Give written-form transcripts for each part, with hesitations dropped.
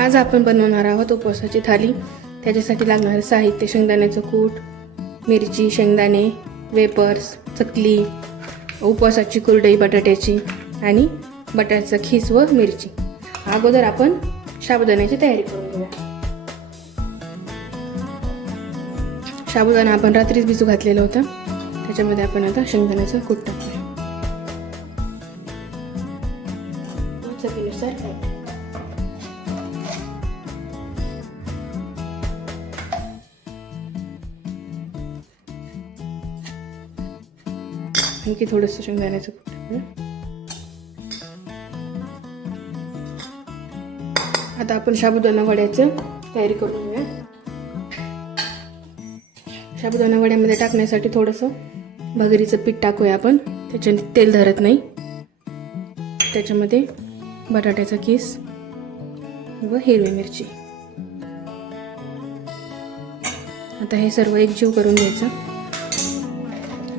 आज आपण बनवणार आहोत उपवासाची थाली. त्याच्यासाठी लागणारे साहित्य: शेंगदाण्याचं कूट, मिरची, शेंगदाणे, वेपर्स, चकली, उपवासाची कुरडई बटाट्याची आणि बटाट्याचा खीस व मिरची. अगोदर आपण साबुदाण्याची तयारी करून घेऊया. साबुदाणा आपण रात्रीच भिजू घातलेला होता. त्याच्यामध्ये आपण आता शेंगदाण्याचं कूट टाकूया. चवीनुसार आणखी थोडंसं शेंगदाण्याचं कूट टाकूया. आता आपण साबुदाणा वड्याची तयारी करून घेऊया. साबुदाणा वड्यामध्ये टाकण्यासाठी थोडंसं भगरीचं पीठ टाकूया आपण. त्याच्याने तेल धरत नाही. त्याच्यामध्ये बटाट्याचा किस व हिरवी मिरची. आता हे सर्व एकजीव करून घ्यायचं.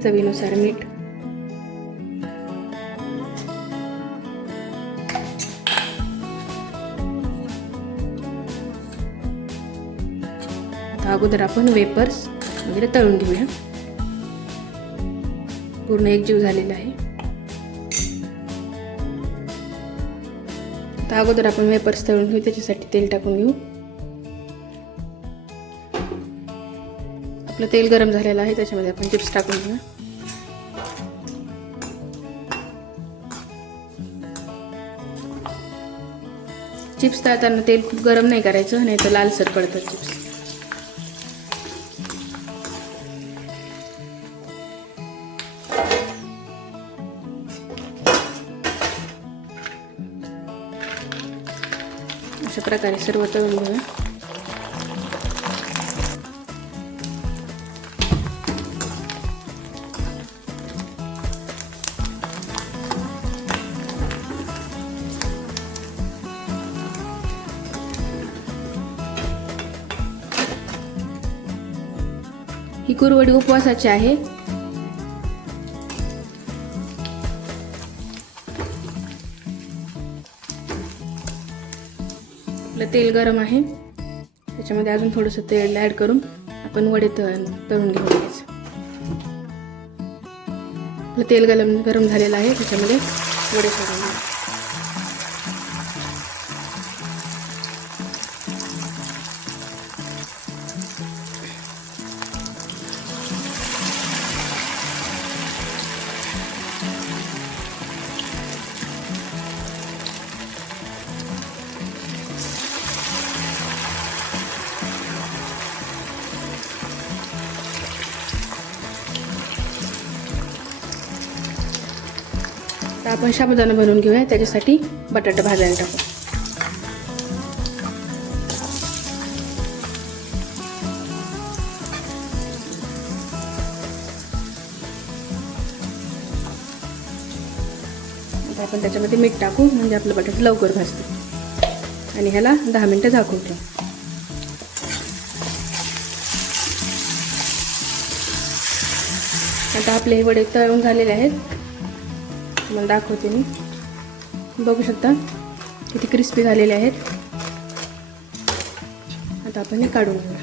चवीनुसार मीठ. अगोदर आपण वेपर्स वगैरे तळून घेऊया. पूर्ण एकजीव झालेला आहे. आता अगोदर आपण वेपर्स तळून घेऊ. त्याच्यासाठी तेल टाकून घेऊ. आपलं तेल गरम झालेलं आहे. त्याच्यामध्ये आपण चिप्स टाकून घेऊ. चिप्स तळताना तेल खूप गरम नाही करायचं, नाही तर लालसर पडतात चिप्स. अशा प्रकारे सर्व तळून घेऊया. ही कुरवडी उपवासाची आहे. तेल गरम आहे. त्याच्यामध्ये अजून थोडंसं तेल ॲड करून आपण वडे तळून घेऊन घ्यायचं. आपलं तेल गरम झालेलं आहे. त्याच्यामध्ये वडे सोडून घ्यायचे. तर आपण साबुदाणा बनवून घेऊया. त्याच्यासाठी बटाटा भाजायला टाकू. आता आपण त्याच्यामध्ये मीठ टाकू, म्हणजे आपलं बटाटा लवकर भाजते. आणि ह्याला 10 मिनिटं झाकून ठेवू. आता आपले हे वडे तळून झालेले आहेत. तुम्हाला दाखवते मी. बघू शकता किती क्रिस्पी झालेले आहेत. आता आपण हे काढून घेऊ.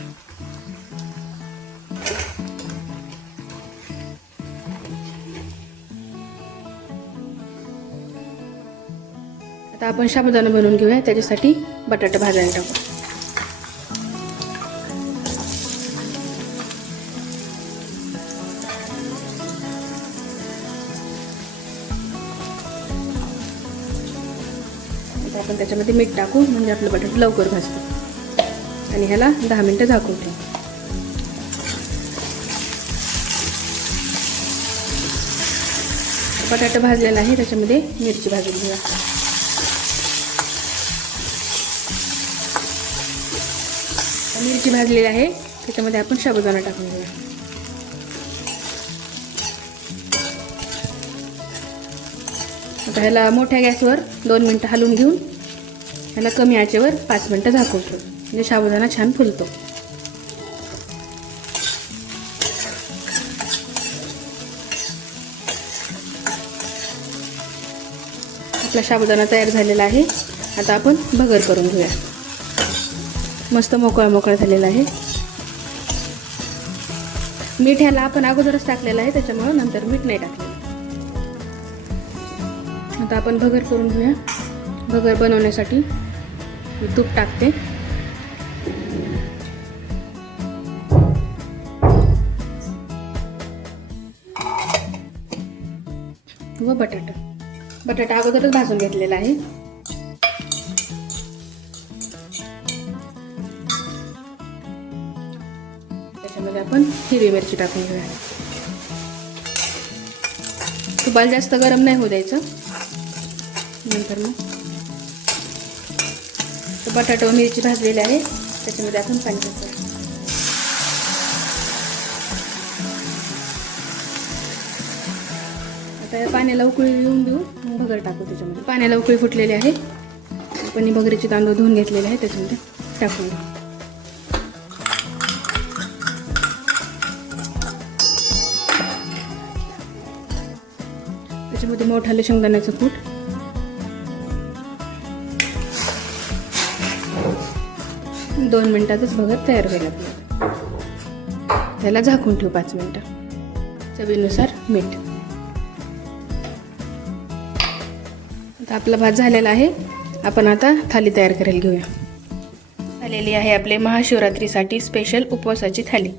आता आपण साबुदाणा बनवून घेऊया. त्याच्यासाठी बटाटा भाजायला टाकू. आपण त्याच्यामध्ये मीठ टाकू, म्हणजे आपलं बटाटा लवकर भाजते. आणि ह्याला 10 मिनिटं झाकून ठेवू. बटाटा भाजलेला आहे. त्याच्यामध्ये मिरची भाजून घेऊया. मिरची भाजलेली आहे. त्याच्यामध्ये आपण साबुदाणा टाकून घेऊया. आता ह्याला मोठ्या गॅसवर 2 मिनिटं हलवून घेऊन ह्याला कमी आचेवर 5 मिनिटं झाकून ठेवू. म्हणजे साबुदाणा छान फुलतो. आपला साबुदाणा तयार झालेला आहे. आता आपण भगर करून घेऊया. मस्त मोकळा मोकळा झालेला आहे. मीठ ह्याला आपण अगोदरच टाकलेलं आहे, त्याच्यामुळे नंतर मीठ नाही टाकलेलं. आता आपण भगर करून घेऊया. भगर बनवण्यासाठी मी तूप टाकते व बटाटा अगोदरच भाजून घेतलेला आहे. त्याच्यामध्ये आपण हिरवी मिरची टाकून घेऊया. तुपाला जास्त गरम नाही होऊ द्यायचं. नंतर मग बटाटा व मिरची भाजलेली आहे, त्याच्यामध्ये आपण पाणी टाकूया. आता या पाण्याला उकळी येऊन देऊ, मग भगर टाकू त्याच्यामध्ये. पाण्याला उकळी फुटलेली आहे. आपण ही भगरीचे तांदूळ धुवून घेतलेले आहे, त्याच्यामध्ये टाकूया. त्याच्यामध्ये मोठाले शेंगदाण्याचं कूट, दोन मिनिटातच भगर तयार होईल आपल्याला. त्याला झाकून ठेवू 5 मिनिटं. चवीनुसार मीठ. आता आपला भात झालेला आहे. आपण आता थाली तयार करायला घेऊया. झालेली आहे आपले महाशिवरात्रीसाठी स्पेशल उपवासाची थाली.